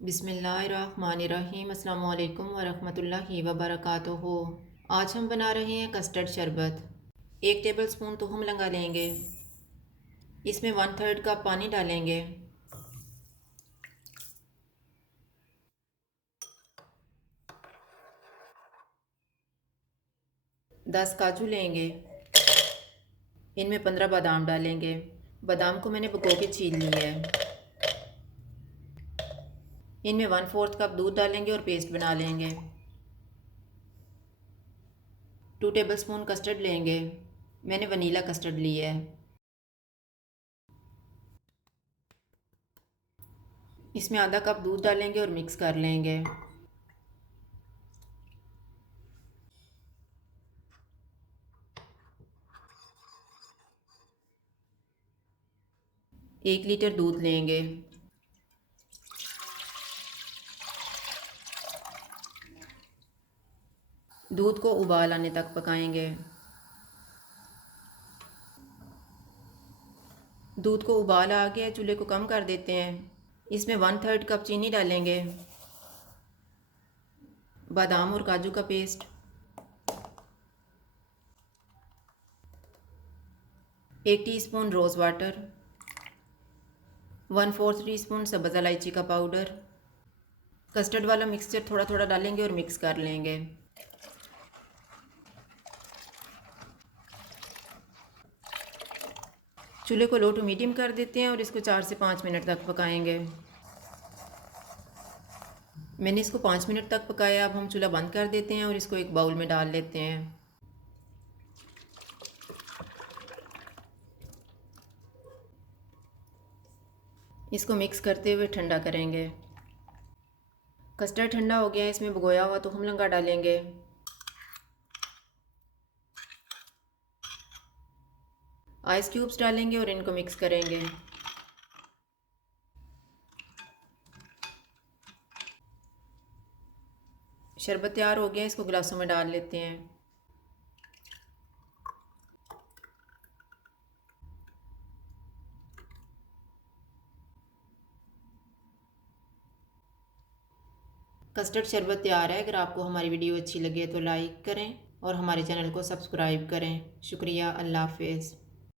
बिस्मिल्लाहिर्रहमानिर्रहीम। अस्सलाम वालेकुम वरहमतुल्लाहि वबरकातुहू। आज हम बना रहे हैं कस्टर्ड शरबत। 1 टेबलस्पून तुहम लगा लेंगे। इसमें 1/3 कप पानी डालेंगे। 10 काजू लेंगे। इनमें 15 बादाम डालेंगे। बादाम को मैंने भिगो के छील लिया है। इनमें 1/4 कप दूध डालेंगे और पेस्ट बना लेंगे। 2 टेबलस्पून कस्टर्ड लेंगे। मैंने वनीला कस्टर्ड लिया है। इसमें आधा कप दूध डालेंगे और मिक्स कर लेंगे। एक लीटर दूध लेंगे। दूध को उबाल आने तक पकाएंगे। दूध को उबाल आ गया, चूल्हे को कम कर देते हैं। इसमें 1/3 कप चीनी डालेंगे। बादाम और काजू का paste, 1 teaspoon rose water, 1/4 teaspoon सब्ज़ इलायची का पाउडर। कस्टर्ड वाला मिक्सचर थोड़ा थोड़ा डालेंगे और मिक्स कर लेंगे। चूल्हे को लो टू मीडियम कर देते हैं और इसको 4 से 5 मिनट तक पकाएंगे। मैंने इसको 5 मिनट तक पकाया। अब हम चूल्हा बंद कर देते हैं और इसको एक बाउल में डाल लेते हैं। इसको मिक्स करते हुए ठंडा करेंगे। कस्टर्ड ठंडा हो गया है। इसमें भिगोया हुआ तुहम लंगा डालेंगे। आइस क्यूब्स डालेंगे और इनको मिक्स करेंगे। शरबत तैयार हो गया, इसको गिलासों में डाल लेते हैं। कस्टर्ड शरबत तैयार है। अगर आपको हमारी वीडियो अच्छी लगे तो लाइक करें और हमारे चैनल को सब्सक्राइब करें। शुक्रिया। अल्लाह हाफ़िज़।